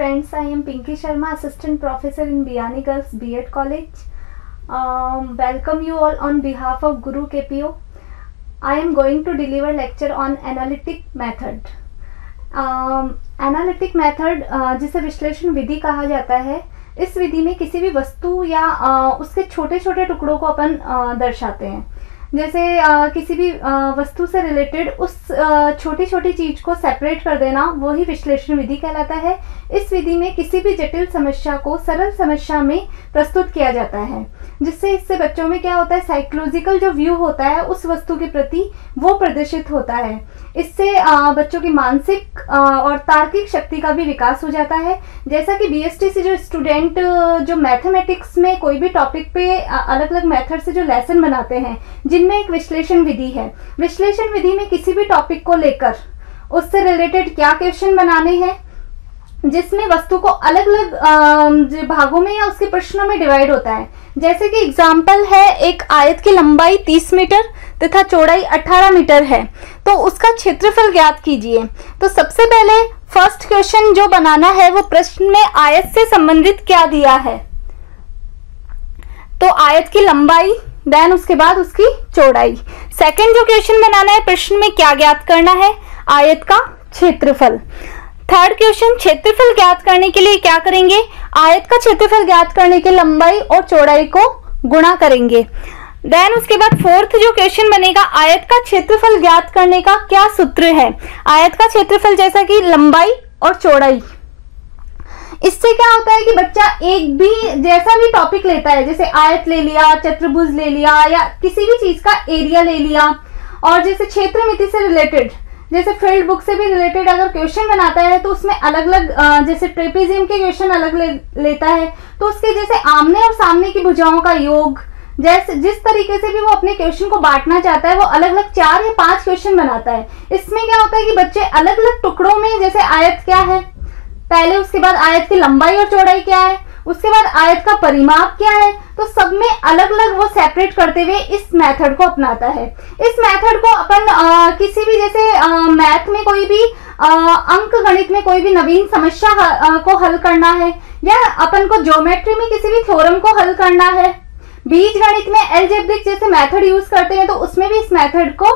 friends, I am Pinky Sharma, Assistant Professor in Biyani Girls B.Ed College. Welcome you all on behalf of Guru KPO. I am going to deliver lecture on analytic method. Analytic method जिसे विश्लेषण विधि कहा जाता है, इस विधि में किसी भी वस्तु या उसके छोटे छोटे टुकड़ों को अपन दर्शाते हैं। जैसे किसी भी वस्तु से रिलेटेड उस छोटी छोटी चीज को सेपरेट कर देना, वही विश्लेषण विधि कहलाता है। इस विधि में किसी भी जटिल समस्या को सरल समस्या में प्रस्तुत किया जाता है, जिससे इससे बच्चों में क्या होता है, साइकोलॉजिकल जो व्यू होता है उस वस्तु के प्रति वो प्रदर्शित होता है। इससे बच्चों की मानसिक और तार्किक शक्ति का भी विकास हो जाता है। जैसा कि बीएसटी से जो स्टूडेंट जो मैथमेटिक्स में कोई भी टॉपिक पे अलग अलग मेथड से जो लेसन बनाते हैं, जिनमें एक विश्लेषण विधि है। विश्लेषण विधि में किसी भी टॉपिक को लेकर उससे रिलेटेड क्या क्वेश्चन बनाने हैं, जिसमें वस्तु को अलग अलग भागों में या उसके प्रश्नों में डिवाइड होता है। जैसे कि एग्जाम्पल है, एक आयत की लंबाई 30 मीटर तथा चौड़ाई 18 मीटर है, तो उसका क्षेत्रफल ज्ञात कीजिए। तो सबसे पहले फर्स्ट क्वेश्चन जो बनाना है वो प्रश्न में आयत से संबंधित क्या दिया है, तो आयत की लंबाई, देन उसके बाद उसकी चौड़ाई। सेकंड जो क्वेश्चन बनाना है, प्रश्न में क्या ज्ञात करना है, आयत का क्षेत्रफल। थर्ड क्वेश्चन, क्षेत्रफल ज्ञात करने के लिए क्या करेंगे, आयत का क्षेत्रफल ज्ञात करने के लंबाई और चौड़ाई को गुणा करेंगे। देन उसके बाद फोर्थ जो क्वेश्चन बनेगा, आयत का क्षेत्रफल ज्ञात करने का क्या सूत्र है। आयत का क्षेत्रफल जैसा कि लंबाई और चौड़ाई। इससे क्या होता है कि बच्चा एक भी जैसा भी टॉपिक लेता है, जैसे आयत ले लिया, चतुर्भुज ले लिया, या किसी भी चीज का एरिया ले लिया, और जैसे क्षेत्रमिति से रिलेटेड, जैसे फील्ड बुक से भी रिलेटेड अगर क्वेश्चन बनाता है तो उसमें अलग अलग जैसे ट्रेपेजियम के क्वेश्चन अलग लेता है, तो उसके जैसे आमने और सामने की भुजाओं का योग, जैसे जिस तरीके से भी वो अपने क्वेश्चन को बांटना चाहता है, वो अलग अलग 4 या 5 क्वेश्चन बनाता है। इसमें क्या होता है कि बच्चे अलग अलग टुकड़ों में, जैसे आयत क्या है पहले, उसके बाद आयत की लंबाई और चौड़ाई क्या है, उसके बाद आयत का परिमाप क्या है, तो सब में अलग अलग वो सेपरेट करते हुए इस मेथड को अपनाता है। इस मेथड को अपन किसी भी जैसे मैथ में कोई भी अंक गणित में कोई भी नवीन समस्या को हल करना है, या अपन को ज्योमेट्री में किसी भी थ्योरम को हल करना है, बीज गणित में अलजेब्रिक जैसे मेथड यूज करते हैं, तो उसमें भी इस मेथड को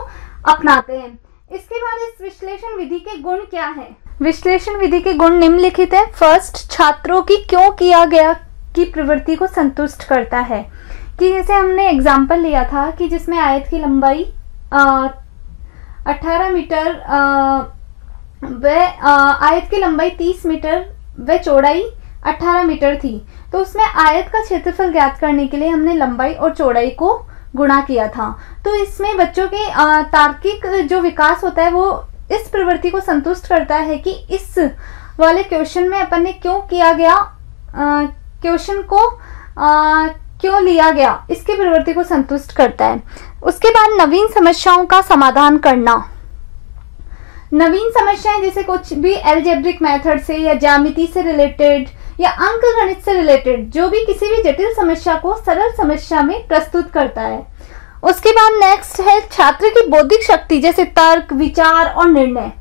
अपनाते हैं। इसके बाद इस विश्लेषण विधि के गुण क्या है। विश्लेषण विधि के गुण निम्नलिखित है। फर्स्ट, छात्रों की क्यों किया गया की प्रवृत्ति को संतुष्ट करता है। कि जैसे हमने एग्जाम्पल लिया था कि जिसमें आयत की लंबाई 18 मीटर व आयत की लंबाई 30 मीटर व चौड़ाई 18 मीटर थी, तो उसमें आयत का क्षेत्रफल ज्ञात करने के लिए हमने लंबाई और चौड़ाई को गुणा किया था। तो इसमें बच्चों के तार्किक जो विकास होता है वो इस प्रवृत्ति को संतुष्ट करता है कि इस वाले क्वेश्चन में अपन ने क्यों किया गया, क्वेश्चन को क्यों लिया गया, इसकी प्रवृत्ति को संतुष्ट करता है। उसके बाद नवीन समस्याओं का समाधान करना। नवीन समस्याएं जैसे कुछ भी अलजेब्रिक मेथड से या ज्यामिति से रिलेटेड या अंक गणित से रिलेटेड, जो भी किसी भी जटिल समस्या को सरल समस्या में प्रस्तुत करता है। उसके बाद नेक्स्ट है छात्र की बौद्धिक शक्ति, जैसे तर्क, विचार और निर्णय।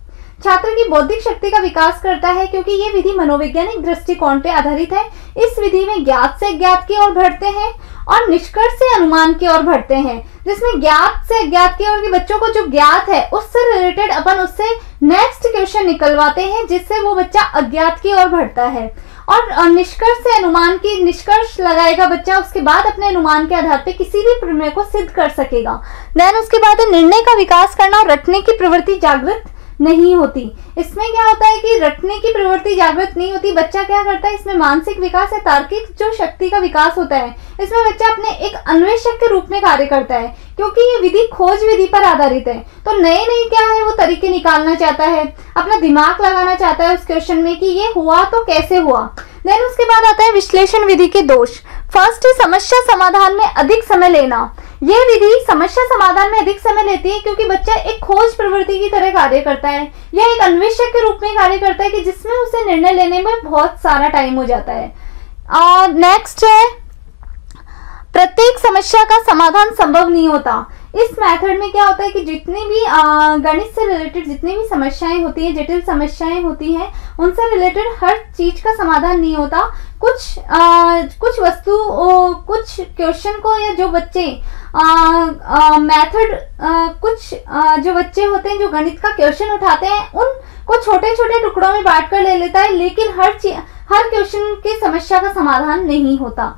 छात्र की बौद्धिक शक्ति का विकास करता है, क्योंकि ये विधि मनोवैज्ञानिक दृष्टिकोण पे आधारित है। इस विधि में ज्ञात से ज्ञात की ओर बढ़ते हैं और निष्कर्ष से अनुमान की ओर बढ़ते हैं, जिसमें ज्ञात से ज्ञात की ओर की बच्चों को जो ज्ञात है उससे रिलेटेड अपन उससे नेक्स्ट क्वेश्चन निकलवाते हैं, जिससे वो बच्चा अज्ञात की ओर बढ़ता है। और निष्कर्ष से अनुमान की निष्कर्ष लगाएगा बच्चा, उसके बाद अपने अनुमान के आधार पे किसी भी प्रमेय को सिद्ध कर सकेगा। देन उसके बाद निर्णय का विकास करना और रटने की प्रवृत्ति जागृत नहीं होती। इसमें क्या होता है कि रटने की प्रवृत्ति जागृत नहीं होती। बच्चा क्या करता है, इसमें मानसिक विकास है, तार्किक जो शक्ति का विकास होता है। इसमें बच्चा अपने एक अन्वेषक के रूप में कार्य करता है, क्योंकि ये विधि खोज विधि पर आधारित है। तो नए नए क्या है वो तरीके निकालना चाहता है, अपना दिमाग लगाना चाहता है उस क्वेश्चन में कि ये हुआ तो कैसे हुआ। देन उसके बाद आता है विश्लेषण विधि के दोष। फर्स्ट है समस्या समाधान में अधिक समय लेना। यह विधि समस्या समाधान में अधिक समय लेती है, क्योंकि बच्चा एक खोज प्रवृत्ति की तरह कार्य करता है, यह एक अन्वेषक के रूप में कार्य करता है, कि जिसमें उसे निर्णय लेने में बहुत सारा टाइम हो जाता है। नेक्स्ट है प्रत्येक समस्या का समाधान संभव नहीं होता। इस मेथड में क्या होता है कि जितनी भी गणित से रिलेटेड जितनी भी समस्याएं होती हैं, जटिल समस्याएं होती हैं, उनसे रिलेटेड हर चीज का समाधान नहीं होता। कुछ वस्तु कुछ क्वेश्चन को या जो बच्चे मेथड कुछ जो बच्चे होते हैं जो गणित का क्वेश्चन उठाते हैं उनको छोटे छोटे टुकड़ों में बांट कर ले लेता है, लेकिन हर क्वेश्चन की समस्या का समाधान नहीं होता।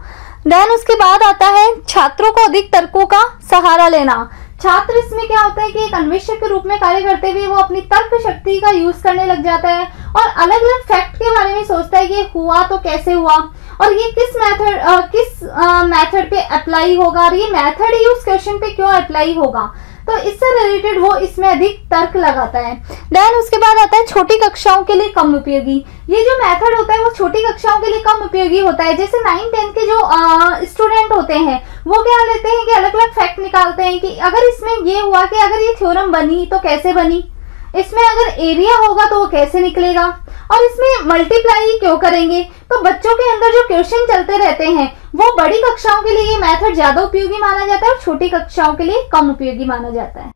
देन उसके बाद आता है छात्रों को अधिक तर्कों का सहारा लेना। छात्र इसमें क्या होता है कि एक अन्वेषक के रूप में कार्य करते हुए वो अपनी तर्क शक्ति का यूज करने लग जाता है और अलग अलग फैक्ट के बारे में सोचता है कि हुआ तो कैसे हुआ और ये किस मेथड पे अप्लाई होगा और ये मेथड ही उस क्वेश्चन पे क्यों अप्लाई होगा, तो इससे रिलेटेड वो इसमें अधिक तर्क लगाता है। देन उसके बाद आता है छोटी कक्षाओं के लिए कम उपयोगी। ये जो मेथड होता है वो छोटी कक्षाओं के लिए कम उपयोगी होता है। जैसे 9-10 के जो स्टूडेंट होते हैं वो क्या लेते हैं कि अलग अलग फैक्ट निकालते हैं कि अगर इसमें ये हुआ कि अगर ये थ्योरम बनी तो कैसे बनी, इसमें अगर एरिया होगा तो वो कैसे निकलेगा और इसमें मल्टीप्लाई क्यों करेंगे। तो बच्चों के अंदर जो क्वेश्चन चलते रहते हैं वो बड़ी कक्षाओं के लिए ये मेथड ज्यादा उपयोगी माना जाता है और छोटी कक्षाओं के लिए कम उपयोगी माना जाता है।